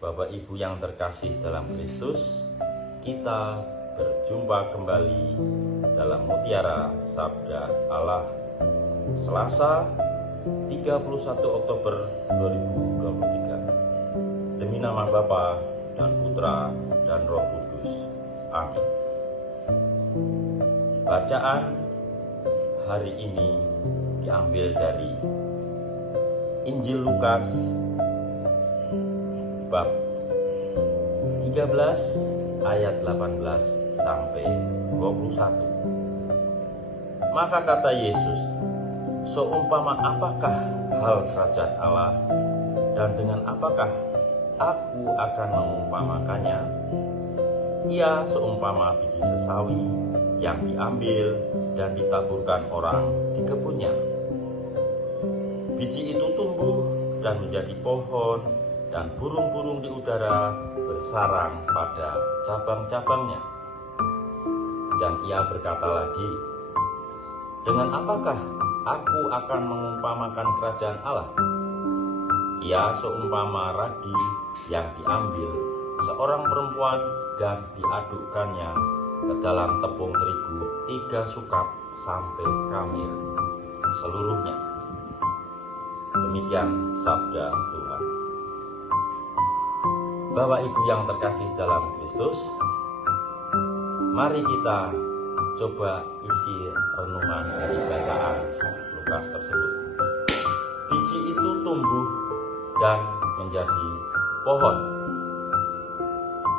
Bapak Ibu yang terkasih dalam Kristus, kita berjumpa kembali dalam Mutiara Sabda Allah Selasa 31 Oktober 2023. Demi nama Bapa dan Putra dan Roh Kudus. Amin. Bacaan hari ini diambil dari Injil Lukas bab 13 ayat 18 sampai 21. Maka kata Yesus, seumpama apakah hal kerajaan Allah, dan dengan apakah aku akan mengumpamakannya? Ia seumpama biji sesawi yang diambil dan ditaburkan orang di kebunnya. Biji itu tumbuh dan menjadi pohon, dan burung-burung di udara bersarang pada cabang-cabangnya. Dan ia berkata lagi, dengan apakah aku akan mengumpamakan kerajaan Allah? Ia seumpama ragi yang diambil seorang perempuan dan diadukkannya ke dalam tepung terigu 3 sukat sampai kamir seluruhnya. Demikian sabda Tuhan. Bapak Ibu yang terkasih dalam Kristus, mari kita coba isi renungan dari bacaan Lukas tersebut. Biji itu tumbuh dan menjadi pohon.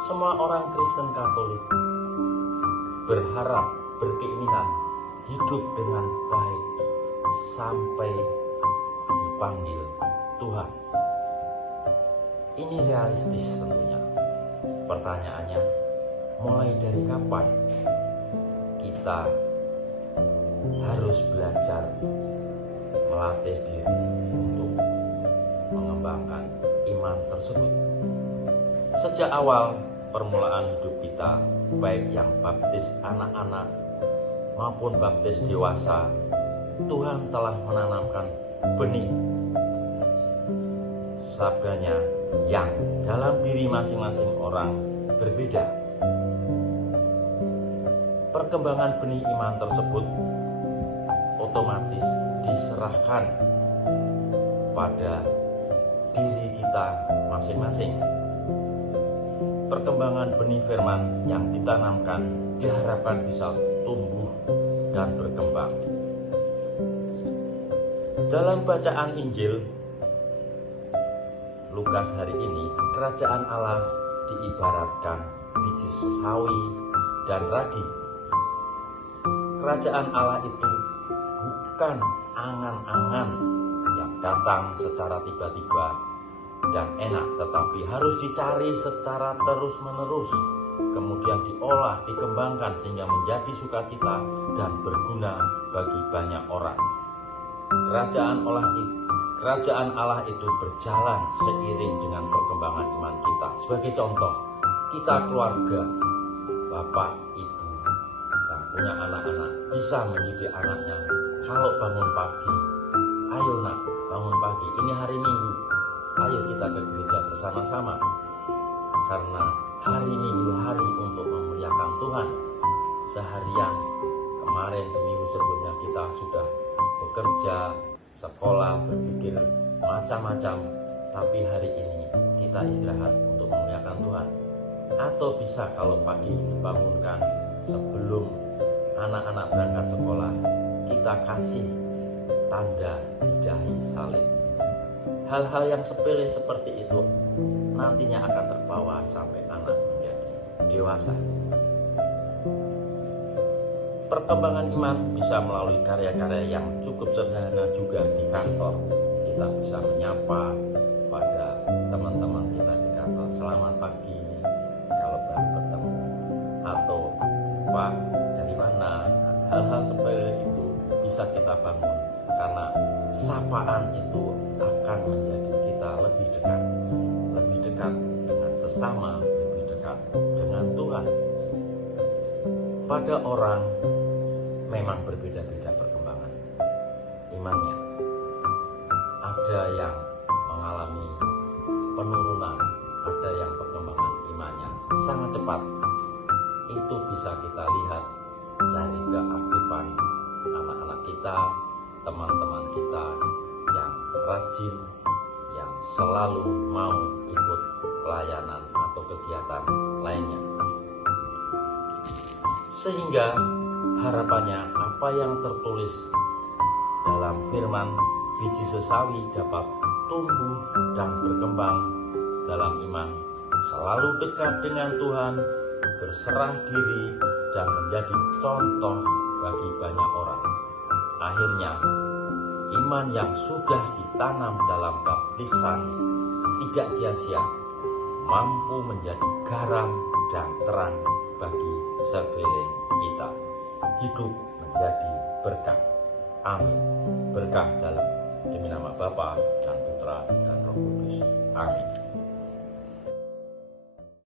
Semua orang Kristen Katolik berharap, berkeinginan hidup dengan baik sampai dipanggil Tuhan. Ini realistis tentunya. Pertanyaannya, mulai dari kapan kita harus belajar melatih diri untuk mengembangkan iman tersebut? Sejak awal permulaan hidup kita, baik yang baptis anak-anak maupun baptis dewasa, Tuhan telah menanamkan benih sabdanya yang dalam diri masing-masing orang berbeda. Perkembangan benih iman tersebut otomatis diserahkan pada diri kita masing-masing. Perkembangan benih firman yang ditanamkan diharapkan bisa tumbuh dan berkembang. Dalam bacaan Injil Lukas hari ini, kerajaan Allah diibaratkan biji sesawi dan ragi. Kerajaan Allah itu bukan angan-angan yang datang secara tiba-tiba dan enak, tetapi harus dicari secara terus-menerus, kemudian diolah, dikembangkan sehingga menjadi sukacita dan berguna bagi banyak orang. Kerajaan Allah itu berjalan seiring dengan perkembangan iman kita. Sebagai contoh, kita keluarga, bapak, ibu yang punya anak-anak bisa mendidik anaknya. Kalau bangun pagi, ayo nak, bangun pagi, ini hari Minggu, ayo kita ke gereja bersama-sama. Karena hari Minggu hari untuk memuliakan Tuhan. Seharian kemarin, seminggu sebelumnya kita sudah bekerja, sekolah, berpikir macam-macam, tapi hari ini kita istirahat untuk memuliakan Tuhan. Atau bisa kalau pagi dibangunkan sebelum anak-anak berangkat sekolah, kita kasih tanda di dahi salib. Hal-hal yang sepele seperti itu nantinya akan terbawa sampai anak menjadi dewasa. Perkembangan iman bisa melalui karya-karya yang cukup sederhana juga di kantor. Kita bisa menyapa pada teman-teman kita di kantor, selamat pagi kalau baru bertemu, atau Pak dari mana. Hal-hal sepele itu bisa kita bangun karena sapaan itu akan menjadi kita lebih dekat dengan sesama, lebih dekat dengan Tuhan. Pada orang memang berbeda-beda perkembangan imannya. Ada yang mengalami penurunan, ada sangat cepat. Itu bisa kita lihat dari keaktifan anak-anak kita, teman-teman kita yang rajin, yang selalu mau ikut pelayanan atau kegiatan lainnya. Sehingga harapannya apa yang tertulis dalam firman biji sesawi dapat tumbuh dan berkembang dalam iman, selalu dekat dengan Tuhan, berserah diri, dan menjadi contoh bagi banyak orang. Akhirnya, iman yang sudah ditanam dalam baptisan tidak sia-sia, mampu menjadi garam dan terang bagi sekeliling kita. Hidup menjadi berkat. Amin. Berkah dalam, demi nama Bapa dan Putra dan Roh Kudus. Amin.